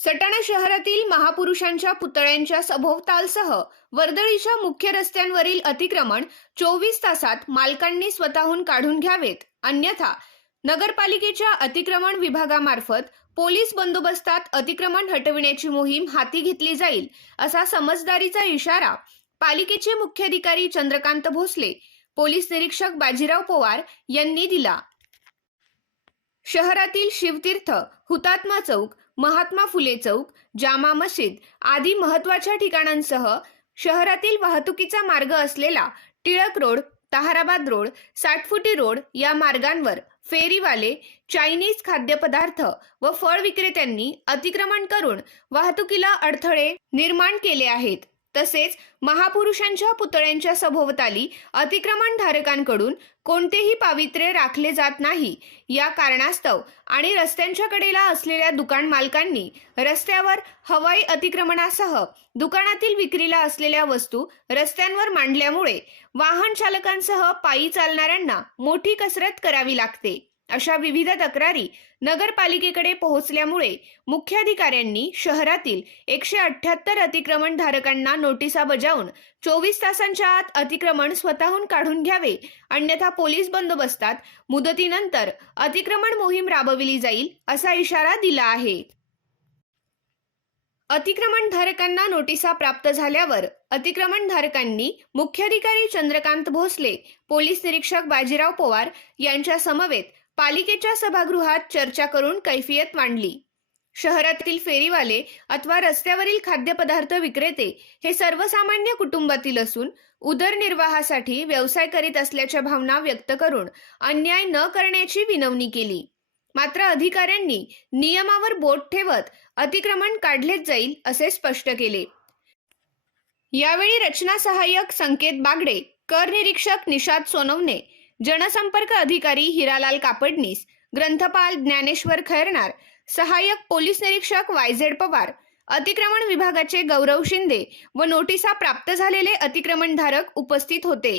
सटाणा शहरातील महापुरुषांच्या पुतळ्यांच्या सभोवतालसह वर्दळीच्या मुख्य रस्त्यांवरील अतिक्रमण चोवीस तासात मालकांनी स्वतःहून काढून घ्यावेत. अन्यथा नगरपालिकेच्या अतिक्रमण विभागामार्फत पोलीस बंदोबस्तात अतिक्रमण हटविण्याची मोहीम हाती घेतली जाईल असा समजदारीचा इशारा पालिकेचे मुख्याधिकारी चंद्रकांत भोसले पोलीस निरीक्षक बाजीराव पवार यांनी दिला. शहरातील शिवतीर्थ हुतात्मा चौक महात्मा फुले चौक जामा मशीद आदी महत्त्वाच्या ठिकाणांसह शहरातील वाहतुकीचा मार्ग असलेला टिळक रोड तहाराबाद रोड साठफुटी रोड या मार्गांवर फेरीवाले चायनीज खाद्यपदार्थ व फळ विक्रेत्यांनी अतिक्रमण करून वाहतुकीला अडथळे निर्माण केले आहेत. तसेच महापुरुषांच्या पुतळ्यांच्या सभोवताली अतिक्रमण धारकांकडून कोणतेही पावित्र्य राखले जात नाही. या कारणास्तव आणि रस्त्यांच्या कडेला असलेल्या दुकान मालकांनी रस्त्यावर हवाई अतिक्रमणासह दुकानातील विक्रीला असलेल्या वस्तू रस्त्यांवर मांडल्यामुळे वाहन चालकांसह पायी चालणाऱ्यांना मोठी कसरत करावी लागते. अशा विविध तक्रारी नगरपालिकेकडे पोहोचल्यामुळे मुख्याधिकाऱ्यांनी शहरातील एकशे अठ्याहत्तर अतिक्रमण धारकांना नोटिसा बजावून चोवीस तासांच्या आत अतिक्रमण स्वतःहून काढून घ्यावे अन्यथा पोलीस बंदोबस्तात मुदतीनंतर अतिक्रमण मोहीम राबविली जाईल असा इशारा दिला आहे. अतिक्रमण धारकांना नोटिसा प्राप्त झाल्यावर अतिक्रमण धारकांनी मुख्याधिकारी चंद्रकांत भोसले पोलीस निरीक्षक बाजीराव पवार यांच्या समवेत पालिकेच्या सभागृहात चर्चा करून कैफियत मांडली. शहरातील फेरीवाले अथवा रस्त्यावरील खाद्यपदार्थ विक्रेते हे सर्वसामान्य कुटुंबातील असून उदरनिर्वाहासाठी व्यवसाय करीत असल्याच्या भावना व्यक्त करून अन्याय न करण्याची विनवणी केली. मात्र अधिकाऱ्यांनी नियमावर बोट ठेवत अतिक्रमण काढलेच जाईल असे स्पष्ट केले. यावेळी रचना सहाय्यक संकेत बागडे कर निरीक्षक निषाद सोनवणे जनसंपर्क अधिकारी हिरालाल कापडनीस ग्रंथपाल ज्ञानेश्वर खैरणार सहाय्यक पोलीस निरीक्षक वायझेड पवार अतिक्रमण विभागाचे गौरव शिंदे व नोटिसा प्राप्त झालेले अतिक्रमणधारक उपस्थित होते.